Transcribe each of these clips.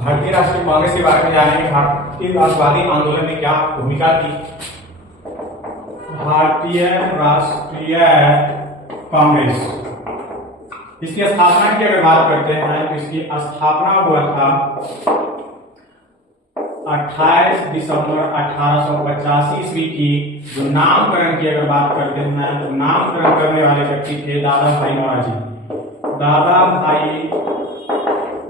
भारतीय राष्ट्रीय कांग्रेस के बारे में जानेंगे। भारतीय राष्ट्रवादी आंदोलन में क्या भूमिका थी। भारतीय राष्ट्रीय कांग्रेस, इसकी स्थापना की अगर बात करते हैं तो इसकी स्थापना हुआ था 28 दिसंबर 1885 ईस्वी की। जो नामकरण की अगर बात करते हैं तो नामकरण करने वाले व्यक्ति थे दादा भाई नौरोजी। दादा भाई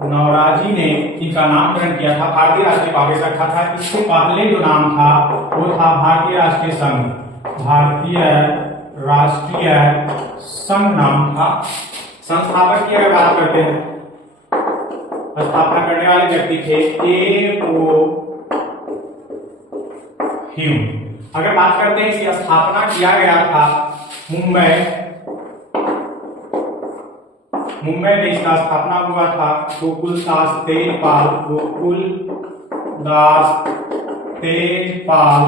नौरोजी ने इनका नामकरण किया था, भारतीय राष्ट्रीय कांग्रेस रखा था। इससे पहले जो नाम था वो था भारतीय राष्ट्रीय संघ। भारतीय राष्ट्रीय संघ नाम था। संस्थापक की अगर बात करते हैं, स्थापना करने वाले व्यक्ति थे A.O. ह्यूम। अगर बात करते हैं इसकी स्थापना किया गया था मुंबई में इसका स्थापना हुआ था गोकुलदास तेजपाल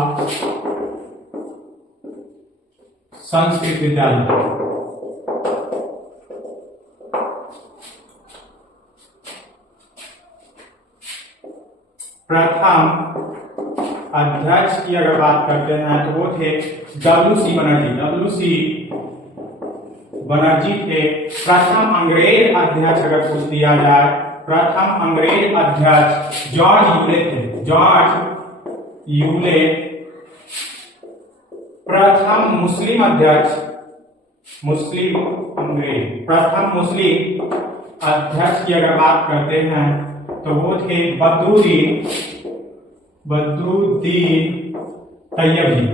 संस्कृत विद्यालय। प्रथम अध्यक्ष की अगर बात करते हैं तो वो थे W.C. बनर्जी थे। प्रथम अंग्रेज अध्यक्ष अगर पूछ दिया जाए, प्रथम अंग्रेज अध्यक्ष जॉर्ज यूले थे। George Yule. प्रथम मुस्लिम अध्यक्ष, प्रथम मुस्लिम अध्यक्ष की अगर बात करते हैं तो वो थे बदरुद्दीन तैयबी।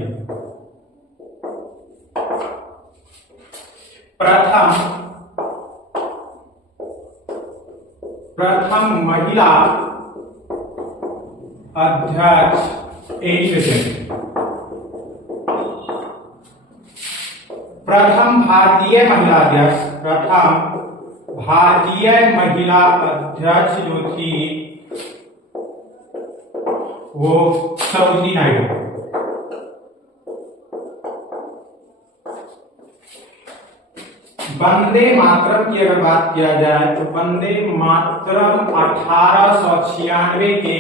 प्रथम महिला अध्यक्ष एलिजाबेथ। प्रथम भारतीय महिला अध्यक्ष जो थी वो सरोजिनी नायडू। वंदे मातरम की अगर बात किया जाए तो वंदे मातरम 1896 के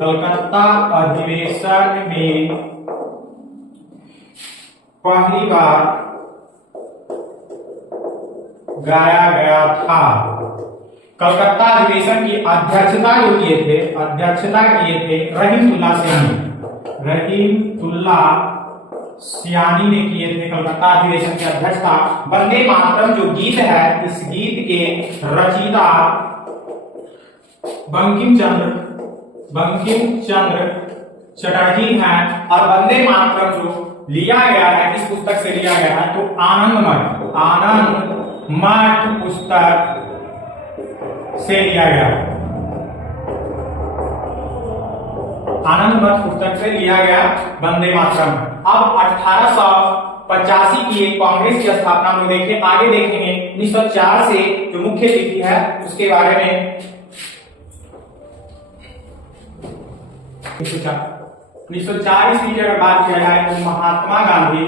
कलकत्ता अधिवेशन में पहली बार गाया गया था। कलकत्ता अधिवेशन की अध्यक्षता किए थे रहीमतुल्लाह सियानी ने किए थे। कलकत्ता अधिवेशन की अध्यक्षता। वंदे मातरम जो गीत है, इस गीत के रचयिता बंकिम चंद्र चटर्जी हैं। और वंदे मातरम जो लिया गया है, किस पुस्तक से लिया गया है तो आनंद मठ पुस्तक से लिया गया। आनंद मठ पुस्तक से लिया गया वंदे मातरम। अब 1885 की एक कांग्रेस की स्थापना में आगे देखेंगे 1904 से जो मुख्य तिथि है उसके बारे में। 1904 ईस्वी की अगर बात किया जाए तो महात्मा गांधी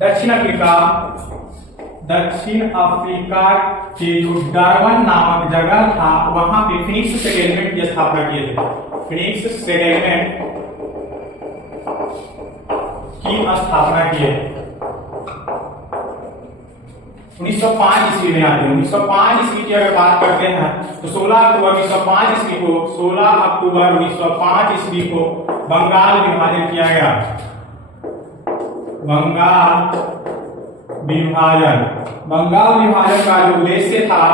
दक्षिण अफ्रीका के जो डरबन नामक जगह था वहां पे फिनिक्स सेटलमेंट की स्थापना किए थे। फिनिक्स सेटलमेंट की स्थापना की 1905 ईस्वी में आते हैं। 1905 ईस्वी की अगर बात करते हैं तो 16 अक्टूबर 1905 ईस्वी को बंगाल विभाजन किया गया। बंगाल विभाजन का जो उद्देश्य था,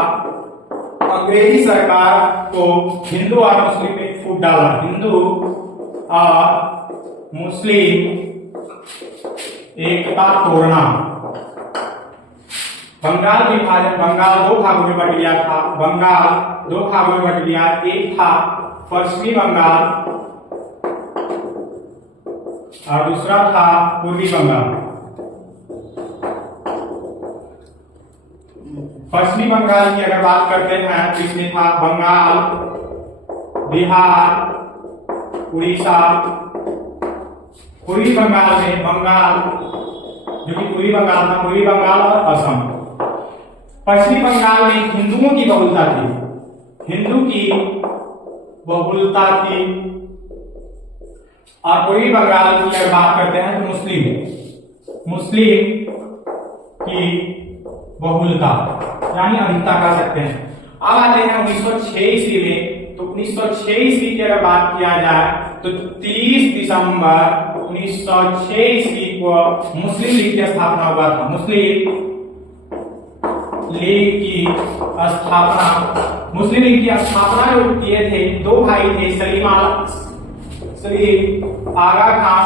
अंग्रेजी सरकार को हिंदू और मुस्लिम में फूट डाला। हिंदू और मुस्लिम एकता तोड़ना। बंगाल विभाजन, बंगाल दो भागों में बट गया था। एक था पश्चिमी बंगाल और दूसरा था पूर्वी बंगाल। पश्चिमी बंगाल की अगर बात करते हैं तो इसमें था बंगाल, बिहार, उड़ीसा। पूर्वी बंगाल में जो कि पूर्वी बंगाल था, पूर्वी बंगाल और असम। पश्चिमी बंगाल में हिंदुओं की बहुलता थी, हिंदू की बहुलता थी। और पूर्वी बंगाल की अगर बात करते हैं तो मुस्लिम की बहुलता यानी अधिकता कह सकते हैं। अब आते हैं 1906 ईस्वी में। तो 1906 ईस्वी की अगर बात किया जाए तो 30 दिसंबर 1906 ईस्वी को मुस्लिम लीग की स्थापना हुआ था। मुस्लिम लीग की स्थापना जो किए थे, दो भाई थे, सलीम आगा खान,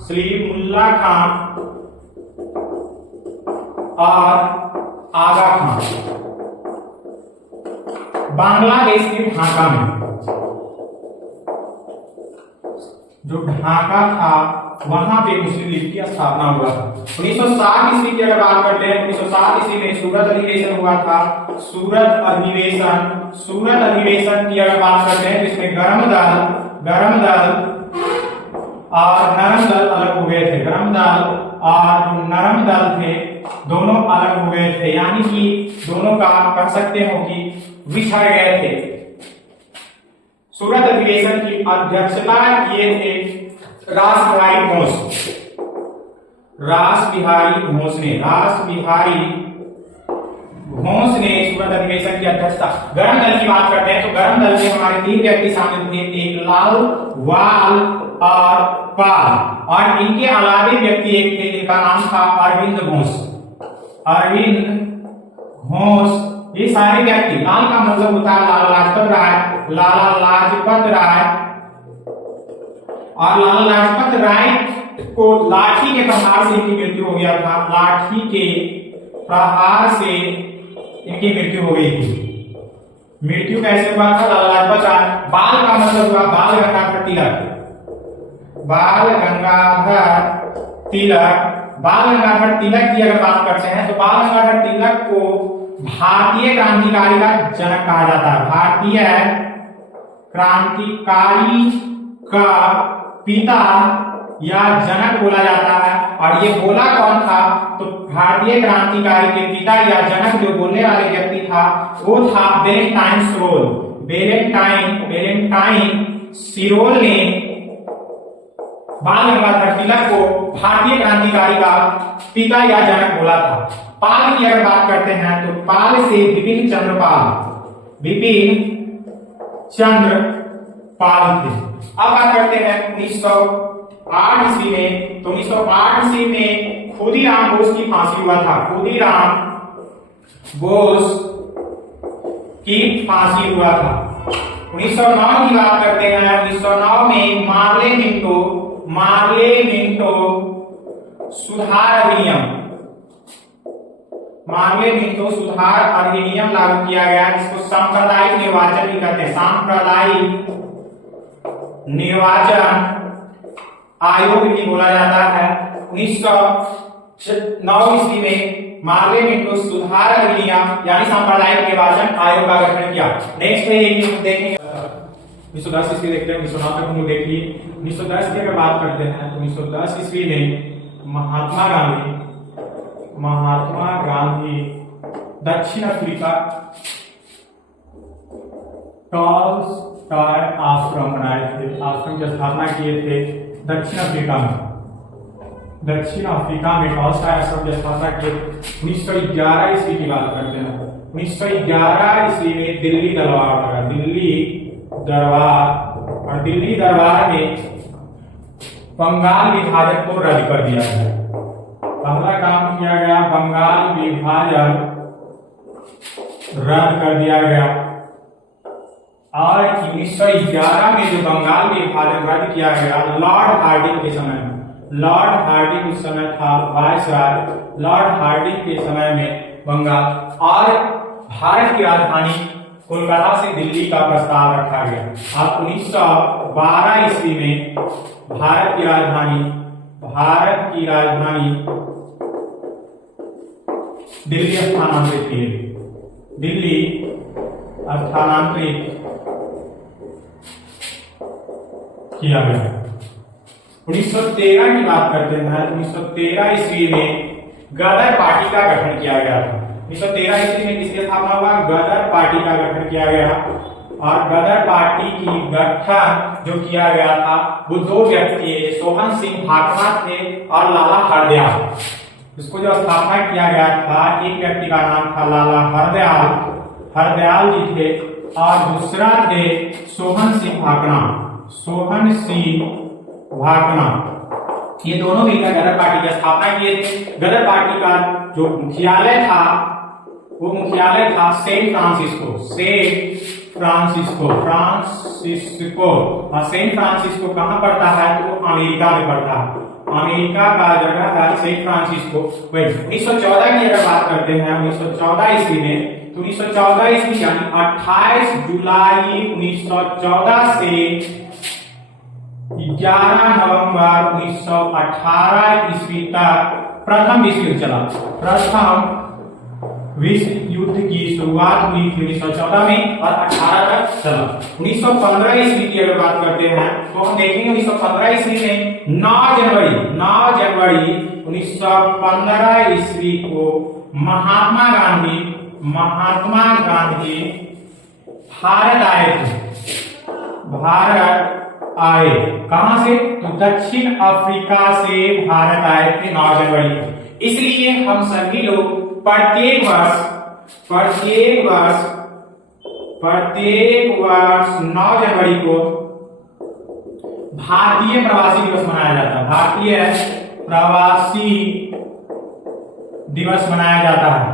सलीमुल्लाह खान और आगा खान। बांग्लादेश के ढाका में, जो ढाका था वहां पे मुस्लिम लीग की स्थापना हुआ था। 1907 ईस्वी की अगर बात करते हैं, 1907 ईस्वी में सूरत अधिवेशन हुआ था। सूरत अधिवेशन की अगर बात करते हैं तो इसमें गरम दल और नरम दल अलग हो गए थे। गरम दल और जो नरम दल थे दोनों अलग हो गए थे, यानी कि दोनों का कह सकते हो कि बिछड़ गए थे। सूरत अधिवेशन की अध्यक्षता किए थे रास बिहारी घोष ने सूरत अधिवेशन की अध्यक्षता। गरम दल की बात करते हैं तो गरम दल में हमारे 3 व्यक्ति शामिल थे, एक लाल, वाल और पाल, और इनके अलावे व्यक्ति एक थे जिनका नाम था अरविंद घोष। ये सारे व्यक्ति, लाल का मतलब होता है लाला लाजपत राय, और लाला लाजपत राय को लाठी के प्रहार से इनकी मृत्यु हो गया था। लाठी के प्रहार से इनकी मृत्यु हो गई थी। मृत्यु कैसे हुआ था? लाला लाजपत राय। बाल का मतलब हुआ बाल गंगाधर तिलक। बाल गंगाधर तिलक की अगर बात करते हैं तो बाल गंगाधर तिलक को भारतीय क्रांतिकारी का जनक कहा जाता है। भारतीय क्रांतिकारी का पिता या जनक बोला जाता है। और ये बोला कौन था? तो भारतीय क्रांतिकारी के पिता या जनक जो बोलने वाले व्यक्ति था वो था वेलेंटाइन सिरोल ने बाल गंगाधर तिलक को भारतीय क्रांतिकारी का पिता या जनक बोला था। पाल की अगर बात करते हैं तो पाल से विपिन चंद्र पाल थे। अब बात करते हैं 1908 ईस्वी में। तो 1908 ईस्वी में खुदीराम बोस की फांसी हुआ था। खुदीराम बोस की फांसी हुआ था। 1909 की बात करते हैं। 1909 में मार्ले मिंटो सुधार अधिनियम लागू किया गया, जिसको सांप्रदायिक निर्वाचन भी कहते हैं। सांप्रदायिक निर्वाचन आयोग भी बोला जाता है। 1909 ईस्वी में मार्ले मिंटो सुधार अधिनियम यानी सांप्रदायिक निर्वाचन आयोग का गठन किया। नेक्स्ट है देखेंगे 1910 ईस्वी देखते हैं। 1909 तक हम लोग देखिए। 1910 की अगर बात करते हैं तो 1910 ईस्वी में महात्मा गांधी दक्षिण अफ्रीका टॉलस्टॉय आश्रम बनाए थे। आश्रम की स्थापना किए थे दक्षिण अफ्रीका में टॉलस्टॉय आश्रम की स्थापना किए। 1911 ईस्वी की बात करते हैं। 1911 ईस्वी में दिल्ली दरबार में बंगाल विभाजन को रद्द कर दिया गया। पहला काम किया गया, बंगाल विभाजन रद्द कर दिया गया। और 1911 में जो बंगाल विभाजन रद्द किया गया, लॉर्ड हार्डिंग के समय में, लॉर्ड हार्डिंग उस समय था वायसराय। लॉर्ड हार्डिंग के समय में बंगाल और भारत की राजधानी कोलकाता से दिल्ली का प्रस्ताव रखा गया। अब 1912 ईस्वी में भारत की राजधानी दिल्ली स्थानांतरित किया गया। 1913 की बात करते हैं। 1913 ईस्वी में गदर पार्टी का गठन किया गया था। 1913 ईस्वी में किसकी स्थापना हुआ? गदर पार्टी का गठन किया गया। और गदर पार्टी की गठन जो किया गया था वो दो व्यक्ति, सोहन सिंह भाकपा थे और लाला हरदयाल। इसको जो स्थापना किया गया था, एक व्यक्ति का नाम था लाला हरदयाल जी थे और दूसरा थे सोहन सिंह भाकना। ये दोनों मिलकर गदर पार्टी की स्थापना किए थे। गदर पार्टी का जो मुख्यालय था वो मुख्यालय था सेंट फ्रांसिस्को। और सेंट फ्रांसिस्को कहाँ पड़ता है? तो वो अमेरिका में पड़ता है। अमेरिका का जगह है सेंट फ्रांसिस्को। 1914 की अगर बात करते हैं, 1914 ईस्वी में, तो 1914 ईस्वी यानी 28 जुलाई 1914 से 11 नवंबर 1918 ईस्वी तक प्रथम विश्व युद्ध चला। प्रथम विश्व युद्ध की शुरुआत हुई थी 1914 में और 18 तक चला। 1915 ईस्वी की अगर बात करते हैं तो हम देखेंगे 1915 ईस्वी में 9 जनवरी 1915 ईस्वी को महात्मा गांधी भारत आए। कहां से? तो दक्षिण अफ्रीका से भारत आए थे 9 जनवरी को। इसलिए हम सभी लोग प्रत्येक वर्ष 9 जनवरी को भारतीय प्रवासी दिवस मनाया जाता है। भारतीय प्रवासी दिवस मनाया जाता है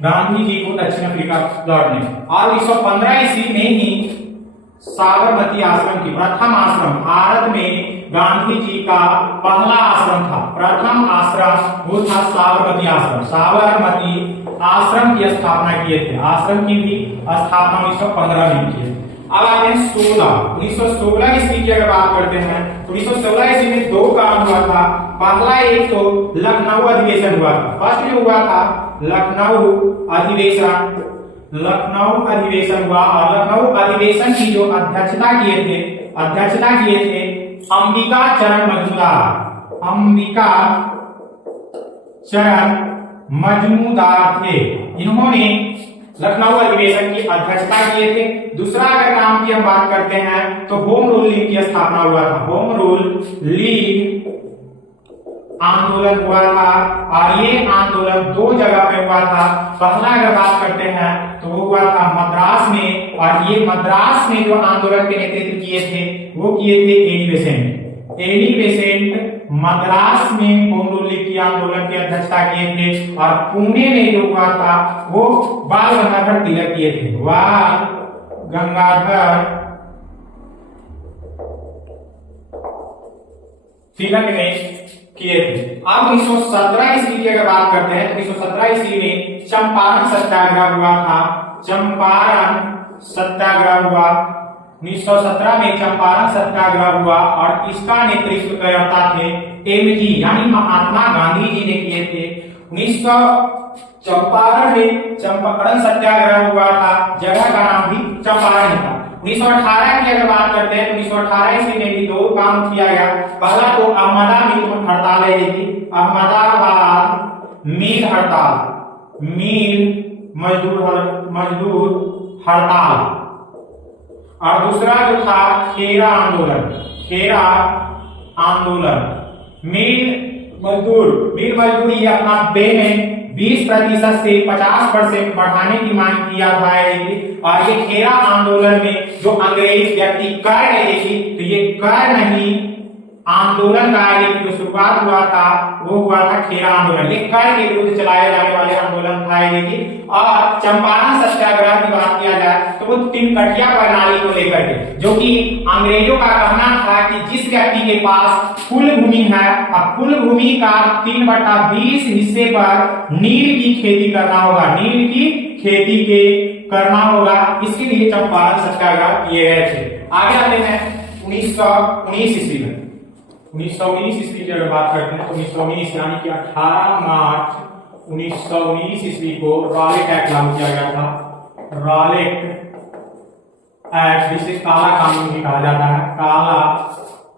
गांधी जी को दक्षिण अफ्रीका लौटने। और 1915 ईस्वी में ही साबरमती आश्रम की प्रथम आश्रम, भारत में गांधी जी का पहला आश्रम था, प्रथम आश्रम वो था साबरमती आश्रम। साबरमती आश्रम की स्थापना किए थे। आश्रम की भी स्थापना 1915 में की। अब आते हैं 1916 ईस्वी की अगर बात करते हैं तो 1916 ईस्वी में दो काम हुआ था। पहला एक तो लखनऊ अधिवेशन हुआ था। फर्स्ट जो हुआ था लखनऊ अधिवेशन हुआ और लखनऊ अधिवेशन की जो अध्यक्षता किए थे अंबिका चरण मजमूदार थे। इन्होंने लखनऊ अधिवेशन की अध्यक्षता किए थे। दूसरा अगर काम की हम बात करते हैं तो होम रूल लीग की स्थापना हुआ था। होम रूल लीग आंदोलन हुआ था और ये आंदोलन दो जगह पे हुआ था। पहला अगर बात करते हैं तो वो हुआ था मद्रास में, और ये मद्रास में जो आंदोलन के नेतृत्व किए थे वो किए थे एनी बेसेंट मद्रास में होम रूल लीग की आंदोलन की अध्यक्षता किए थे। और पुणे में जो हुआ था वो बाल गंगाधर तिलक किए थे। बाल गंगाधर तिलक ने किए थे। अब 1917 ईस्वी की अगर बात करते हैं तो 1917 ईस्वी में चंपारण सत्याग्रह हुआ था। चंपारण सत्याग्रह हुआ 1917 में चंपारण सत्याग्रह हुआ और इसका नेतृत्व करता थे एमजी यानी महात्मा गांधी जी ने किए थे। 1900 चंपारण में चंपारण सत्याग्रह हुआ था, जगह का नाम भी चंपारण था। 1918 की अगर बात करते हैं तो 1918 ईस्वी में भी दो काम किया गया। पहला तो अहमदाबाद मिल हड़ताल है थी, अहमदाबाद मिल हड़ताल, मिल मजदूर हड़ताल। और दूसरा जो था खेरा आंदोलन। मिल मजदूर ये अपना पे में 20% से 50% बढ़ाने की मांग किया था। और ये खेरा आंदोलन में जो अंग्रेज व्यक्ति कर रहे थे तो ये कर नहीं आंदोलन का जो शुरुआत हुआ था वो हुआ था खेरा आंदोलन। ये कर के विरुद्ध चलाए जाने वाले आंदोलन था। और चंपारण सत्याग्रह की बात किया जाए तो वो तिनकटिया प्रणाली को लेकर के, जो कि अंग्रेजों का कहना था कि जिस व्यक्ति के पास कुल भूमि है और कुल भूमि का 3/20 हिस्से पर नील की खेती करना होगा, नील की खेती के करना होगा, इसके लिए चंपारण सत्याग्रह किए गए थे। आगे आते हैं 1919 ईस्वी में। 1919 ईस्वी की अगर बात करते हैं तो 1919 यानी कि 18 मार्च 1919 ईस्वी को रॉलेट एक्ट लागू किया गया था। रॉलेट एक्ट जिसे काला कानून भी कहा जाता है, काला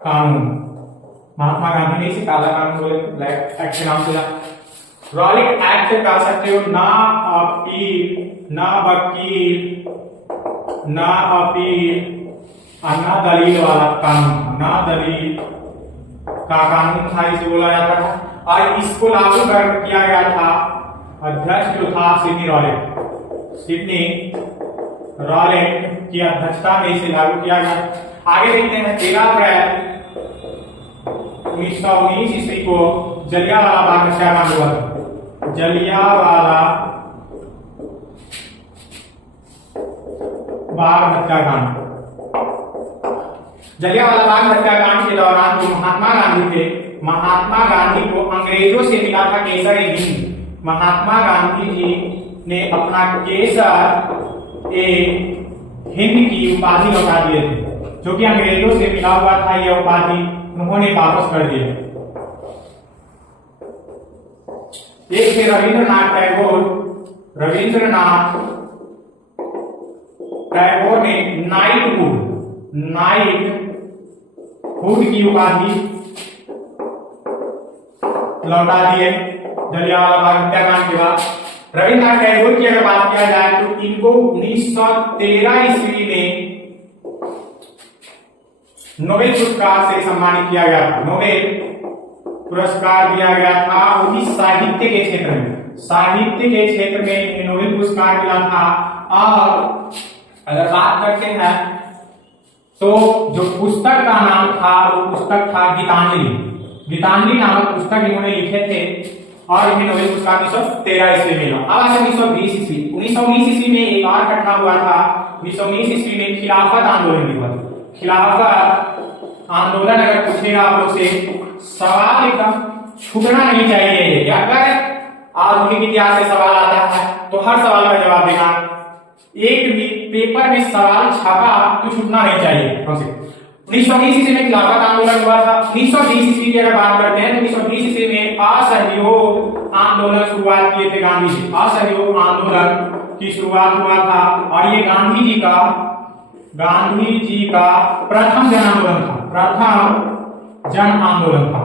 कानून। महात्मा गांधी ने इसे काला कानून ब्लैक एक्ट के नाम से रॉलिक एक्ट कह सकते हो, ना अपील, ना वकील, ना अपील और ना दलील वाला कानून, ना दलील का कानून था, इसे बोला जाता था। और इसको लागू कर किया गया था, अध्यक्ष जो था सिडनी रॉलेट, सिडनी रॉलेट की अध्यक्षता में इसे लागू किया गया। आगे देखते हैं 13 अप्रैल 1919 ईस्वी को जलियांवाला बाग हत्याकांड हुआ था। जलियांवाला बाग हत्याकांड, जलियांवाला बाग हत्याकांड के दौरान जो महात्मा गांधी थे, महात्मा गांधी को अंग्रेजों से मिला था केसर ए हिंद। महात्मा गांधी जी ने अपना केसर ए हिंद की उपाधि लौटा दिए थे, जो कि अंग्रेजों से मिला हुआ था। यह उपाधि उन्होंने वापस कर दिया। एक थे रविंद्रनाथ टैगोर। रविंद्रनाथ टैगोर ने नाइटहुड की उपाधि लौटा दिए जलियांवाला बाग हत्याकांड के बाद। रविंद्रनाथ टैगोर की अगर बात किया जाए तो इनको 1913 ईस्वी में नोबेल पुरस्कार से सम्मानित किया गया था। नोबेल पुरस्कार दिया गया था उन्हीं साहित्य के क्षेत्र में, साहित्य के क्षेत्र में नोबेल पुरस्कार मिला था। और अगर बात करते हैं तो जो पुस्तक का नाम था वो पुस्तक था गीतांजलि। गीतांजलि नामक पुस्तक इन्होंने लिखे थे और इन्हें नोबेल पुरस्कार 1913 ईस्वी में मिला। अब आगे 1920 ईस्वी। 1919 ईस्वी में एक और घटना हुआ था। 1919 ईस्वी में खिलाफत आंदोलन हुआ। खिलाफत आंदोलन अगर पूछेगा आप लोग से, सवाल एकदम छूटना नहीं चाहिए। अगर आधुनिक इतिहास से सवाल आता है तो हर सवाल का जवाब देना। एक भी पेपर में सवाल छपा तो छूटना नहीं चाहिए। 1920 ईस्वी में खिलाफत आंदोलन हुआ था। 1920 ईस्वी की अगर बात करते हैं तो 1920 ईस्वी में असहयोग आंदोलन शुरुआत किए थे गांधी जी। असहयोग आंदोलन की शुरुआत हुआ था और ये गांधी जी का प्रथम जन आंदोलन था। प्रथम जन आंदोलन था।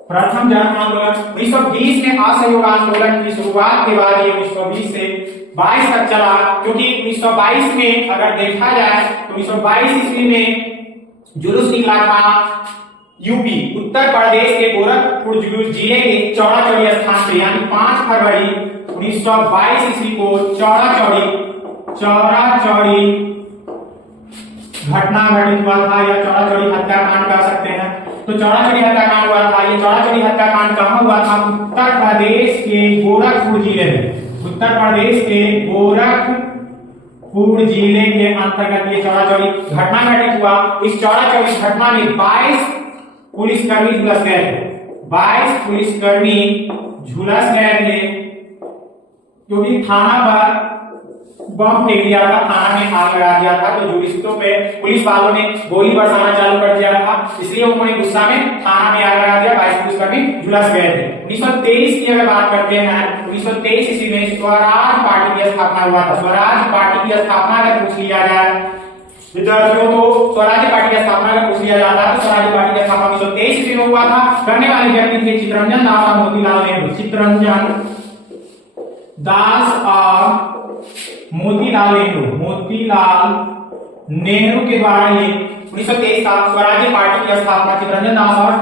प्रथम जन आंदोलन 1920 में असहयोग आंदोलन की शुरुआत के बाद ये 1920 से 22 तक चला, क्योंकि 1922 में अगर देखा जाए तो 1922 ईस्वी में जुलूस निकला था यूपी उत्तर प्रदेश के गोरखपुर जिले के चौड़ा चौड़ी स्थान से, यानी 5 फरवरी 1922 ईस्वी को चौड़ा चौड़ी घटना घटित हुआ था या चौड़ा चौड़ी हत्याकांड कह सकते हैं। तो चौड़ा चौड़ी हत्याकांड हुआ था। ये चौड़ा चौड़ी हत्याकांड कहां हुआ था? उत्तर प्रदेश के गोरखपुर जिले में। उत्तर प्रदेश के गोरखपुर जिले के अंतर्गत ये चौड़ा चौड़ी घटना घटित हुआ। इस चौड़ा चौड़ी घटना में 22 पुलिसकर्मी झुलस गए थे। 22 पुलिसकर्मी झुलस गए थे क्योंकि थाना पर बम फेंक दिया था, थाना में आग लगा दिया था। तो जुलिस्टों पे पुलिस वालों ने गोली बरसाना चालू कर दिया था, इसलिए उन्होंने गुस्सा में थाना में आग लगा दिया। 22 पुलिसकर्मी झुलस गए थे। 1923 की अगर बात करते हैं, 1923 ईस्वी में स्वराज पार्टी की स्थापना हुआ था। स्वराज पार्टी की स्थापना अगर पूछ लिया जाए विद्यार्थियों तो स्वराज पार्टी की स्थापना अगर पूछ लिया जाता है तो स्वराज पार्टी की स्थापना 1923 ईस्वी में हुआ था। करने वाले व्यक्ति थे चित्तरंजन दास और मोतीलाल नेहरू। चित्तरंजन दास और मोतीलाल नेहरू के द्वारा ये 1923 का स्वराज्य पार्टी की स्थापना चित्तरंजन दास और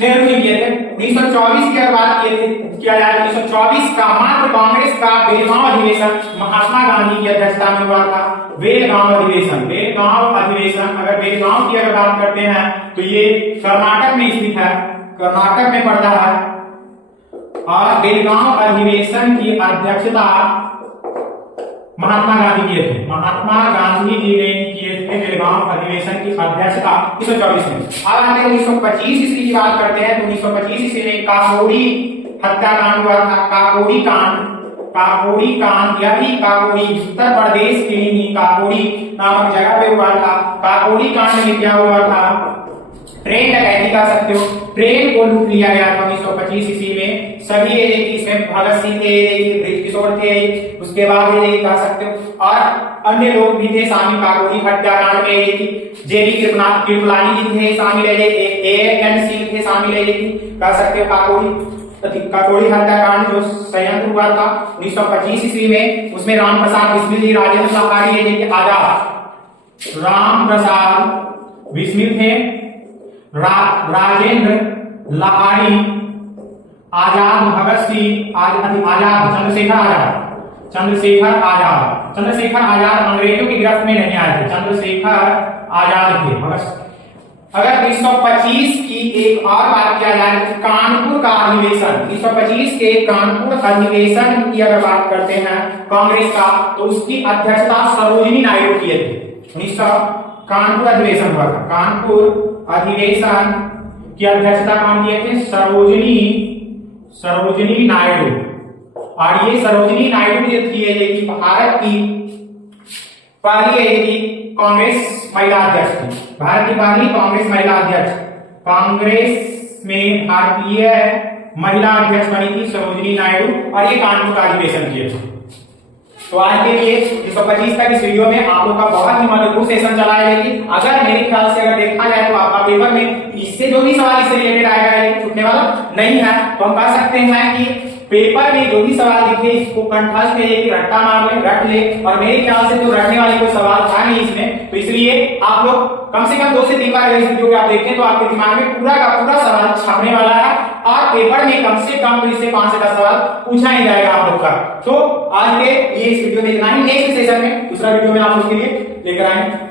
नेहरू ने किए थे। 1924 की बात किया जाए 1924 का मात्र कांग्रेस का बेलगांव अधिवेशन महात्मा गांधी की अध्यक्षता में हुआ था। बेलगांव अधिवेशन अगर बेलगांव की अगर बात करते हैं तो ये कर्नाटक में स्थित है, कर्नाटक में पड़ता है। और बेलगांव अधिवेशन की अध्यक्षता महात्मा गांधी किए थे। महात्मा गांधी जी ने किए थे बेलगांव अधिवेशन की अध्यक्षता 1924 में। अब आते हैं 1925 ईस्वी की बात करते हैं तो 1925 ईस्वी में काकोरी हत्याकांड हुआ था। काकोरी कांड यह भी काकोरी उत्तर प्रदेश के ही काकोरी नामक जगह पे हुआ था। काकोरी कांड में क्या हुआ था? ट्रेन डकैती कह सकते हो, ट्रेन को लूट लिया गया था 1925 ईस्वी में। सभी इसमें भगत सिंह थे, बृजकिशोर थे, उसके बाद कह सकते हो और अन्य लोग भी थे शामिल काकोरी हत्याकांड में। जेबी कृपलानी जी थे शामिल, एएन सिंह थे शामिल, कह सकते हो काकोरी काकोड़ी हत्याकांड जो संयंत्र हुआ था 1925 ईस्वी में, उसमें राम प्रसाद बिस्मिल जी, राजेंद्र लाहारी ये देखिए आजाद, राम प्रसाद बिस्मिल थे, राजेंद्र लाहारी, आजाद भगत सिंह, आजाद चंद्रशेखर आजाद अंग्रेजों की गिरफ्त में नहीं आए थे, चंद्रशेखर आजाद थे भगत। अगर 1925 की एक और बात किया जाए तो कानपुर का अधिवेशन, 1925 के कानपुर अधिवेशन की अगर बात करते हैं कांग्रेस का, तो उसकी अध्यक्षता सरोजिनी नायडू किए थे। कानपुर अधिवेशन हुआ था, कानपुर अधिवेशन की अध्यक्षता कौन किए थे? सरोजिनी नायडू। और ये सरोजिनी नायडू जो थी ये भारत की पहली कांग्रेस महिला अध्यक्ष थी, भारत की पहली कांग्रेस महिला अध्यक्ष, कांग्रेस में भारतीय महिला अध्यक्ष बनी थी सरोजिनी नायडू, और ये कानपुर का अधिवेशन किए थे। तो आज के लिए 125 तक इस वीडियो में आप लोग का बहुत ही महत्वपूर्ण सेशन चलाया है। अगर मेरे ख्याल से अगर देखा जाए तो आपका पेपर में इससे जो भी सवाल इससे रिलेटेड आएगा ये छूटने वाला नहीं है। तो हम कह सकते हैं कि पेपर में जो भी सवाल दिखे इसको कंठस्थ है कि रट्टा मार ले, रट ले, और मेरे ख्याल से तो रटने वाले कोई सवाल था नहीं इसमें। तो इसलिए आप लोग कम से कम 2 से 3 बार इस वीडियो को आप देखें तो आपके दिमाग में पूरा का पूरा सवाल छपने वाला है, और पेपर में कम से कम तो इससे 5 से 10 सवाल पूछा ही जाएगा आप लोग का। तो आज के ये इस वीडियो में इतना ही। नेक्स्ट सेशन में दूसरा वीडियो में आप लोग के लिए लेकर आएंगे।